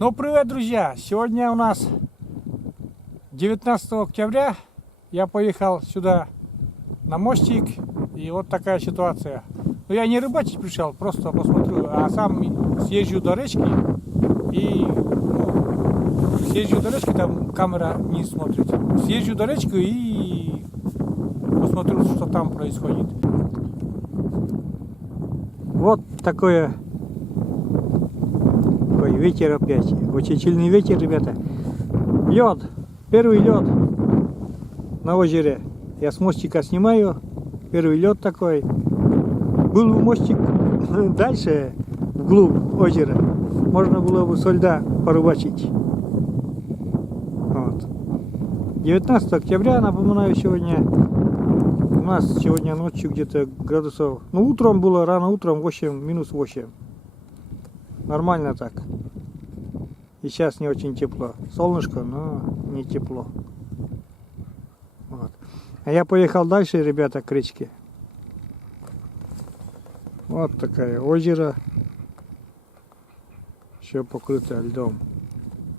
Ну, привет, друзья! Сегодня у нас 19 октября. Я поехал сюда на мостик, и вот такая ситуация. Но я не рыбачить пришел, просто посмотрю, а сам съезжу до речки и съезжу до речки, там камера не смотрит. Съезжу до речки и посмотрю, что там происходит. Вот такое. Ой, ветер опять. Очень сильный ветер, ребята. Лед. Первый лед на озере. Я с мостика снимаю. Первый лед такой. Был бы мостик дальше, вглубь озера. Можно было бы со льда порыбачить. Вот. 19 октября, напоминаю, сегодня. У нас сегодня ночью где-то градусов. Ну, утром было, рано утром 8, минус 8. Нормально так. И сейчас не очень тепло. Солнышко, но не тепло. Вот. А я поехал дальше, ребята, к речке. Вот такое озеро. Все покрыто льдом.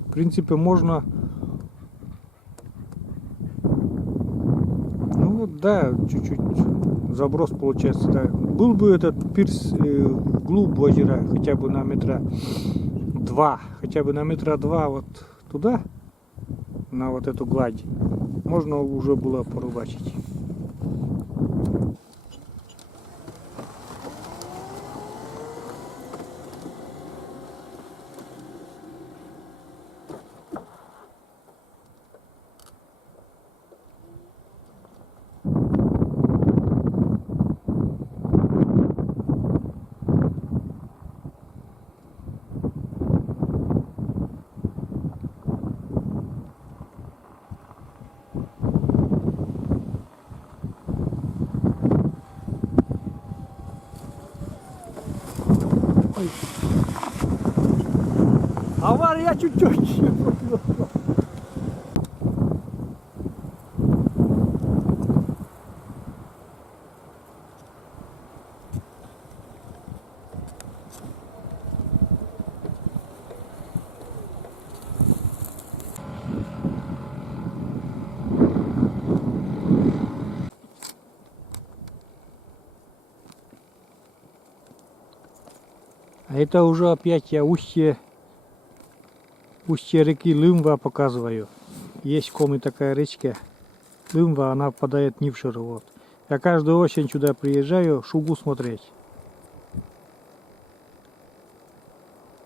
В принципе, можно... Ну вот, да, чуть-чуть заброс получается. Да. Был бы этот пирс вглубь озера, хотя бы на метра 2. Хотя бы на метра 2 вот туда, на вот эту гладь. Можно уже было порыбачить. Ой. Авария чуть-чуть. А это уже опять я устье реки Лымва показываю. Есть в Коми такая речка Лымва, она впадает в Нившеру. Вот. Я каждую осень сюда приезжаю шугу смотреть.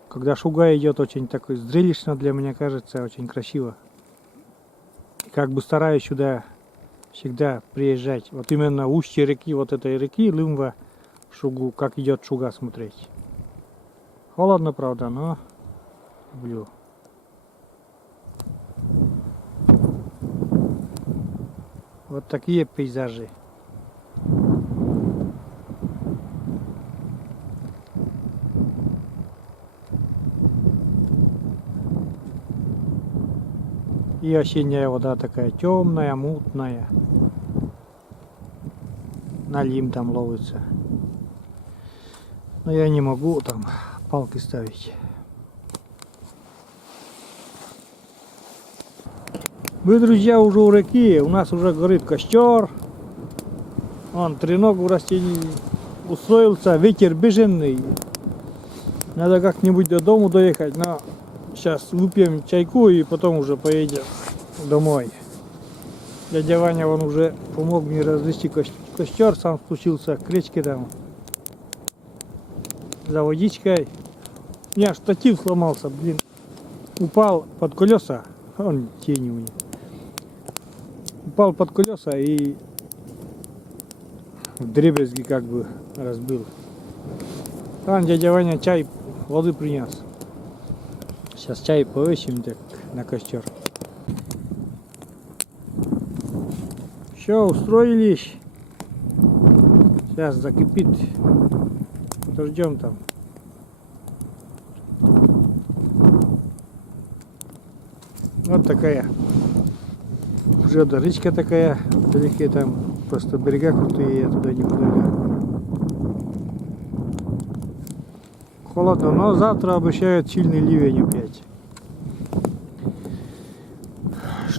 Когда шуга идет, очень такой зрелищно для меня кажется, очень красиво. И как бы стараюсь сюда всегда приезжать. Вот именно устье реки, вот этой реки Лымва, шугу, как идет шуга смотреть. Холодно, правда, но люблю. Вот такие пейзажи. И осенняя вода такая темная, мутная. Налим там ловится. Но я не могу там палки ставить. Мы, друзья, уже у реки. У нас уже горит костер. Вон треног в растении устроился. Ветер бешеный. Надо как-нибудь до дому доехать. Но сейчас выпьем чайку и потом уже поедем домой. Дядя Ваня, он уже помог мне развести костер. Сам спустился к речке там за водичкой. У меня штатив сломался, блин. Упал под колеса. Он тени у меня. Упал под колеса и вдребезги как бы разбил. Там дядя Ваня чай, воды принес. Сейчас чай повесим так на костер. Все, устроились. Сейчас закипит. Ждем там. Вот такая уже речка такая вдалеке, там просто берега крутые, я туда не буду. Холодно, но завтра обещают сильный ливень опять.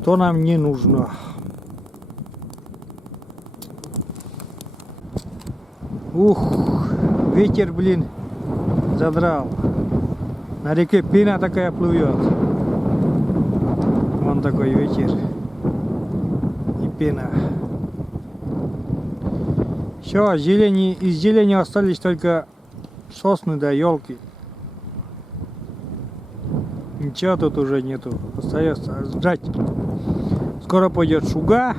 что нам не нужно. Ух, ветер, блин, задрал. На реке пена такая плывет. Вон такой ветер и пена. Все, зелени, из зелени остались только сосны да елки. Ничего тут уже нету. Остается ждать. Скоро пойдет шуга.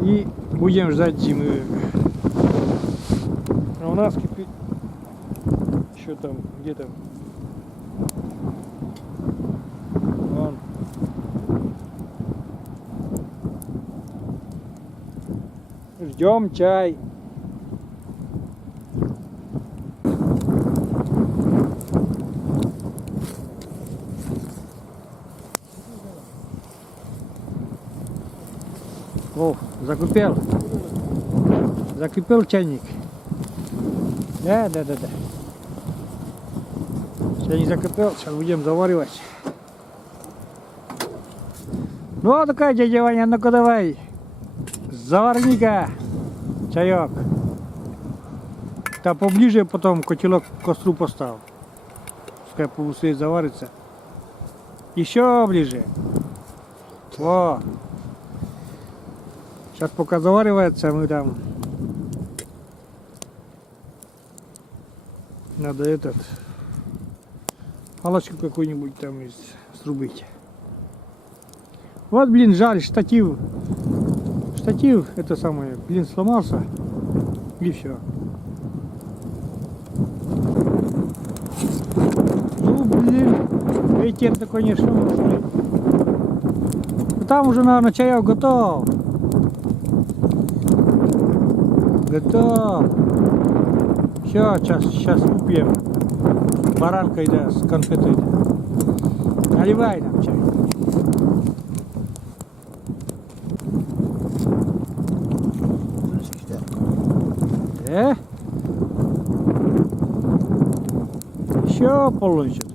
И будем ждать зимы. А у нас кипит. Что там? Где там? Вон. Ждем чай. О, закипел. Закипел чайник. Да. Чайник закипел, сейчас будем заваривать. Ну а такая дядя Ваня, ну-ка давай. Заварника чаек. Да поближе потом котелок к костру поставил. Пускай побыстрее заварится. Еще ближе. Во. Сейчас пока заваривается, мы там надо палочку какую-нибудь там срубить. Вот, блин, жаль, штатив это самое, блин, сломался и все. Ну, блин, ветер-то, конечно, ушли. Там уже, наверное, чаек готов. Готов. Все, сейчас выпьем. Баранкой, да, с конфетой. Наливай нам чай. Еще полностью.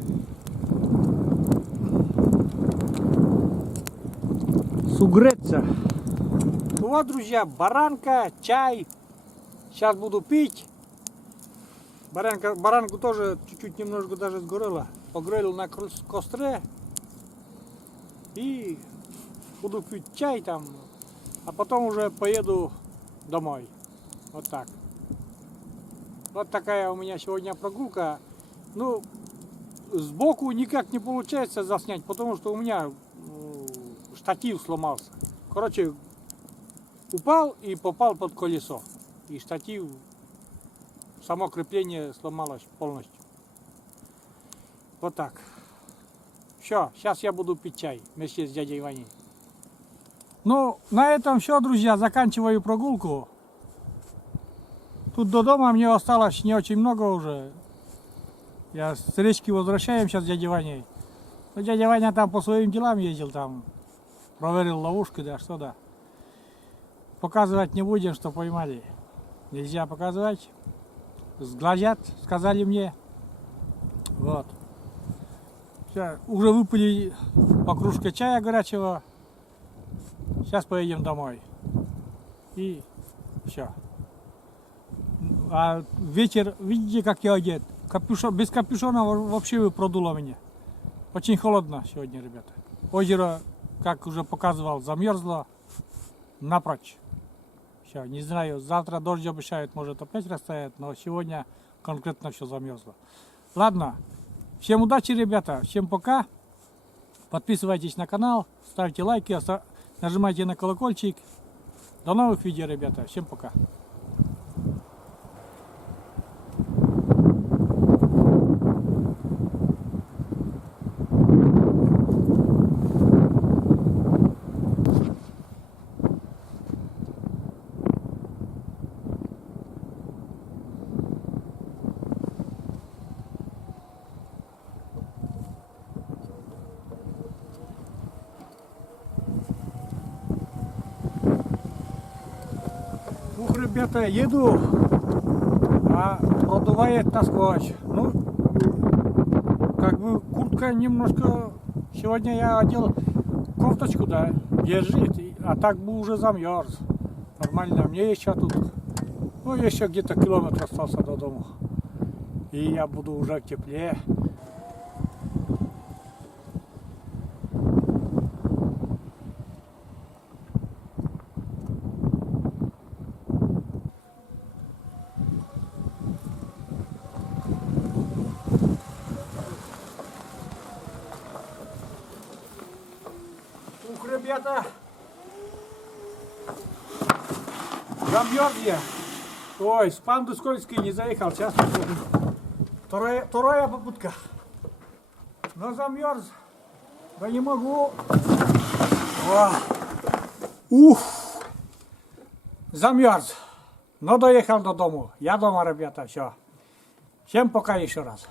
Сугреться. Ну вот, друзья, баранка, чай. Сейчас буду пить. Баранку тоже чуть-чуть немножко даже сгорела. Погрелил на костре. И буду пить чай там. А потом уже поеду домой. Вот так. Вот такая у меня сегодня прогулка. Ну, сбоку никак не получается заснять, потому что у меня штатив сломался. Короче, упал и попал под колесо. И штатив, само крепление сломалось полностью. Вот так. Все, сейчас я буду пить чай вместе с дядей Ваней. Ну, на этом все, друзья, заканчиваю прогулку. Тут до дома мне осталось не очень много уже. Я с речки возвращаем сейчас с дядей Ваней. Но дядя Ваня там по своим делам ездил, там проверил ловушки, да что да. Показывать не будем, что поймали. Нельзя показывать. Сглазят, сказали мне. Вот. Сейчас уже выпили по кружке чая горячего. Сейчас поедем домой. И все. А ветер, видите, как я одет? Без капюшона вообще продуло меня. Очень холодно сегодня, ребята. Озеро, как уже показывал, замерзло напрочь. Все, не знаю, завтра дождь обещают, может опять растает, но сегодня конкретно все замерзло. Ладно, всем удачи, ребята, всем пока. Подписывайтесь на канал, ставьте лайки, нажимайте на колокольчик. До новых видео, ребята, всем пока. Ух, ребята, еду, а продувает насквозь. Ну, как бы куртка немножко Сегодня я одел кофточку, да, держит, а так бы уже замерз. Нормально, мне еще тут, ну еще где-то километр остался до дома. И я буду уже теплее. Ух, ребята, замерз я. Ой, с панды скользкий не заехал, сейчас попробуем. Вторая попытка. Но замерз. Да не могу. О. Ух, замерз. Но доехал до дому. Я дома, ребята, все. Всем пока еще раз.